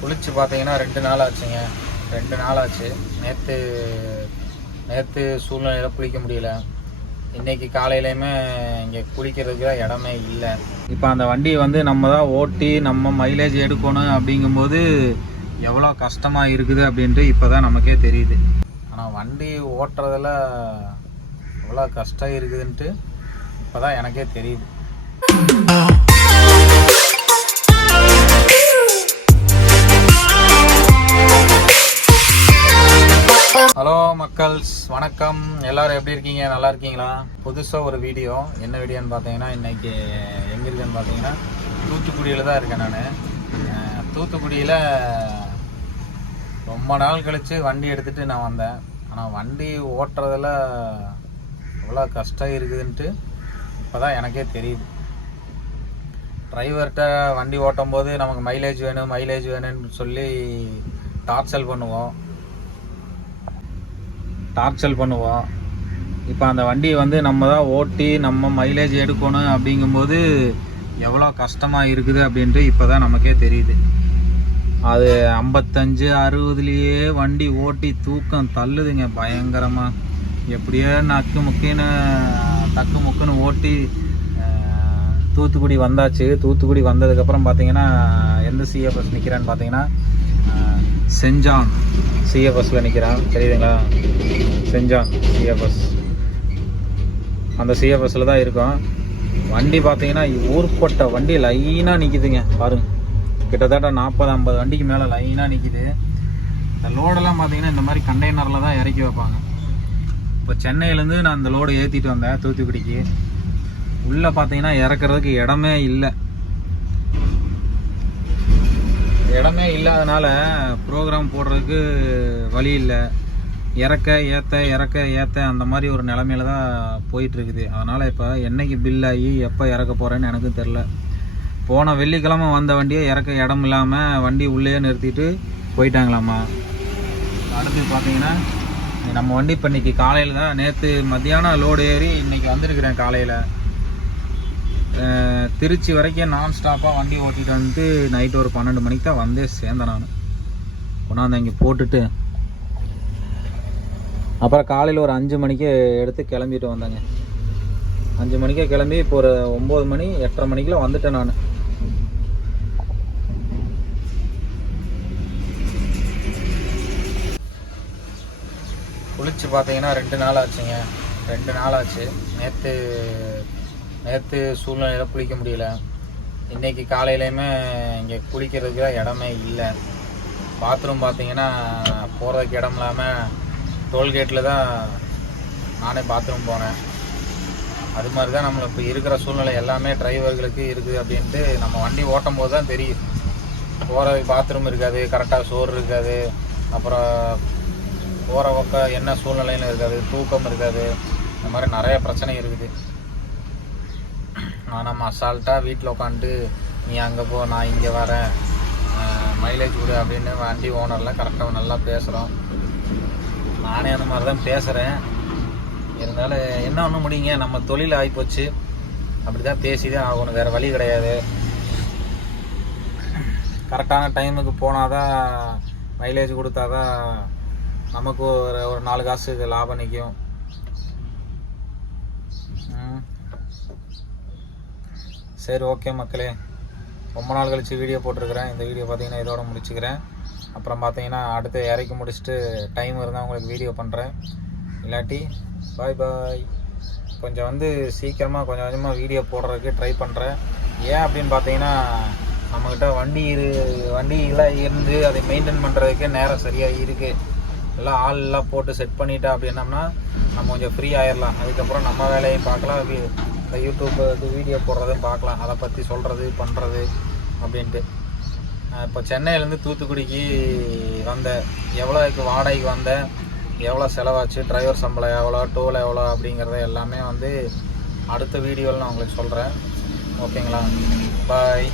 குளிச்சு பார்த்தீங்கன்னா 2 நாள் ஆச்சுங்க. 2 நாள் ஆச்சு. நேற்று சூழ்நிலையில் குளிக்க முடியல. இன்றைக்கி காலையிலையுமே இங்கே குளிக்கிறதுக்கு இடமே இல்லை. இப்போ அந்த வண்டியை வந்து நம்ம தான் ஓட்டி நம்ம மைலேஜ் எடுக்கணும் அப்படிங்கும்போது எவ்வளோ கஷ்டமாக இருக்குது அப்படின்ட்டு இப்போ தான் நமக்கே தெரியுது. ஆனால் வண்டி ஓட்டுறதில் எவ்வளோ கஷ்டம் இருக்குதுன்ட்டு இப்போ தான் எனக்கே தெரியுது. ஹலோ மக்கள்ஸ், வணக்கம். எல்லோரும் எப்படி இருக்கீங்க? நல்லா இருக்கீங்களா? புதுசாக ஒரு வீடியோ. என்ன வீடியோன்னு பார்த்தீங்கன்னா, இன்றைக்கி எங்கே இருக்குன்னு பார்த்தீங்கன்னா தூத்துக்குடியில் தான் இருக்கேன் நான். தூத்துக்குடியில் ரொம்ப நாள் கழித்து வண்டி எடுத்துகிட்டு நான் வந்தேன். ஆனால் வண்டி ஓட்டுறதில் எவ்வளோ கஷ்டம் இருக்குதுன்ட்டு இப்போ தான் எனக்கே தெரியுது. டிரைவர்கிட்ட வண்டி ஓட்டும் போது நமக்கு மைலேஜ் வேணும்னு சொல்லி டார்ச்சல் பண்ணுவோம். இப்போ அந்த வண்டியை வந்து நம்ம தான் ஓட்டி நம்ம மைலேஜ் எடுக்கணும் அப்படிங்கும்போது எவ்வளோ கஷ்டமாக இருக்குது அப்படின்ட்டு இப்போ தான் நமக்கே தெரியுது. அது 55-60லேயே வண்டி ஓட்டி தூக்கம் தள்ளுதுங்க பயங்கரமாக. எப்படியோ டக்கு முக்குன்னு ஓட்டி தூத்துக்குடி வந்தாச்சு. தூத்துக்குடி வந்ததுக்கப்புறம் பார்த்தீங்கன்னா எந்த சிஎஃப்எஸ் நிற்கிறான்னு பார்த்தீங்கன்னா செஞ்சான் சிஎஃப்எஸில் நிற்கிறான். தெரியுதுங்களா? செஞ்சான் சிஎஃப்எஸ். அந்த சிஎஃப்எஸில் தான் இருக்கும். வண்டி பார்த்தீங்கன்னா ஊர்பட்ட வண்டி லைனாக நிற்கிதுங்க. பாருங்கள், கிட்டத்தட்ட 40-50 வண்டிக்கு மேலே லைனாக நிற்கிது. இந்த லோடெல்லாம் பார்த்தீங்கன்னா இந்த மாதிரி கண்டெய்னரில் தான் இறக்கி வைப்பாங்க. இப்போ சென்னையிலேருந்து நான் அந்த லோடு ஏற்றிட்டு வந்தேன் தூத்துக்குடிக்கு. உள்ளே பார்த்தீங்கன்னா இறக்குறதுக்கு இடமே இல்லாதனால ப்ரோக்ராம் போடுறதுக்கு வழி இல்லை. இறக்க ஏற்ற அந்த மாதிரி ஒரு நிலமையில தான் போயிட்டுருக்குது. அதனால் இப்போ என்னைக்கு பில் ஆகி எப்போ இறக்க போகிறேன்னு எனக்கு தெரில. போன வெள்ளிக்கிழமை வந்த வண்டியை இறக்க இடம் இல்லாமல் வண்டி உள்ளே நிறுத்திட்டு போயிட்டாங்களாம்மா. அடுத்து பார்த்தீங்கன்னா நம்ம வண்டி இப்போ இன்றைக்கி காலையில் தான், நேற்று மத்தியானம் லோடு ஏறி இன்றைக்கி வந்திருக்கிறேன் காலையில். திருச்சி வரைக்கும் நான் ஸ்டாப்பாக வண்டி ஓட்டிகிட்டு வந்துட்டு நைட்டு ஒரு 12 மணிக்கு தான் வந்தே சேர்ந்தேன். நான் கொண்டாந்து இங்கே போட்டுட்டு அப்புறம் காலையில் ஒரு 5 மணிக்கு எடுத்து கிளம்பிட்டு வந்தேங்க. 5 மணிக்கே கிளம்பி இப்போ ஒரு 9 மணி 8:30 மணிக்கெலாம் வந்துட்டேன் நான். குளிச்சு பார்த்தீங்கன்னா 2 நாள் ஆச்சுங்க. 2 நாள் ஆச்சு. நேற்று சூழ்நிலையில் குளிக்க முடியல. இன்றைக்கி காலையிலையுமே இங்கே குளிக்கிறதுக்கு இடமே இல்லை. பாத்ரூம் பார்த்தீங்கன்னா போகிறதுக்கு இடம் இல்லாமல் டோல்கேட்டில் தான் நானே பாத்ரூம் போனேன். அது மாதிரி தான் நம்மளுக்கு இப்போ இருக்கிற சூழ்நிலை எல்லாமே டிரைவர்களுக்கு இருக்குது அப்படின்ட்டு நம்ம வண்டி ஓட்டும் போது தான் தெரியும். போகிறதுக்கு பாத்ரூம் இருக்காது, கரெக்டாக சோறு இருக்காது, அப்புறம் போகிற பக்கம் என்ன சூழ்நிலைன்னு இருக்காது, தூக்கம் இருக்காது. இந்த மாதிரி நிறைய பிரச்சனை இருக்குது. நம்ம அசால்ட்டாக வீட்டில் உட்காந்துட்டு நீ அங்கே போ, நான் இங்கே வரேன், மைலேஜ் கொடு அப்படின்னு வண்டி ஓனரில் கரெக்டாக நல்லா பேசுகிறோம். நானே அந்த மாதிரி தான் பேசுகிறேன். இருந்தாலும் என்ன ஒன்றும் முடியுங்க, நம்ம தொழில் ஆகிப்போச்சு. அப்படி தான் பேசி தான் ஆகணும், வேறு வழி கிடையாது. கரெக்டான டைமுக்கு போனால் தான் மைலேஜ் கொடுத்தா தான் நமக்கு ஒரு 4 காசு லாபம் நிற்கும். சரி, ஓகே மக்களே, ரொம்ப நாள் கழித்து வீடியோ போட்டிருக்கிறேன். இந்த வீடியோ பார்த்தீங்கன்னா இதோட முடிச்சுக்கிறேன். அப்புறம் பார்த்தீங்கன்னா அடுத்து இறக்கி முடிச்சுட்டு டைம் இருந்தால் உங்களுக்கு வீடியோ பண்ணுறேன். இல்லாட்டி பாய். கொஞ்சம் வந்து சீக்கிரமாக கொஞ்சம் கொஞ்சமாக வீடியோ போடுறதுக்கு ட்ரை பண்ணுறேன். ஏன் அப்படின்னு பார்த்தீங்கன்னா நம்மக்கிட்ட வண்டியெல்லாம் இருந்து அதை மெயின்டைன் பண்ணுறதுக்கு நேரம் சரியாக இருக்குது. எல்லாம் ஆள் போட்டு செட் பண்ணிட்டா அப்படின்னம்னா நம்ம கொஞ்சம் ஃப்ரீ ஆயிடலாம். அதுக்கப்புறம் நம்ம வேலையும் பார்க்கலாம், இந்த யூடியூப்புக்கு வீடியோ போடுறதையும் பார்க்கலாம். அதை பற்றி சொல்கிறது பண்ணுறது அப்படின்ட்டு. இப்போ சென்னையிலேருந்து தூத்துக்குடிக்கு வந்தேன். எவ்வளோக்கு வாடகைக்கு வந்தேன், எவ்வளோ செலவாச்சு, டிரைவர் சம்பளம் எவ்வளோ, டோல் எவ்வளோ அப்படிங்கிறத எல்லாமே வந்து அடுத்த வீடியோவில் நான் உங்களுக்கு சொல்கிறேன். ஓகேங்களா? பாய்.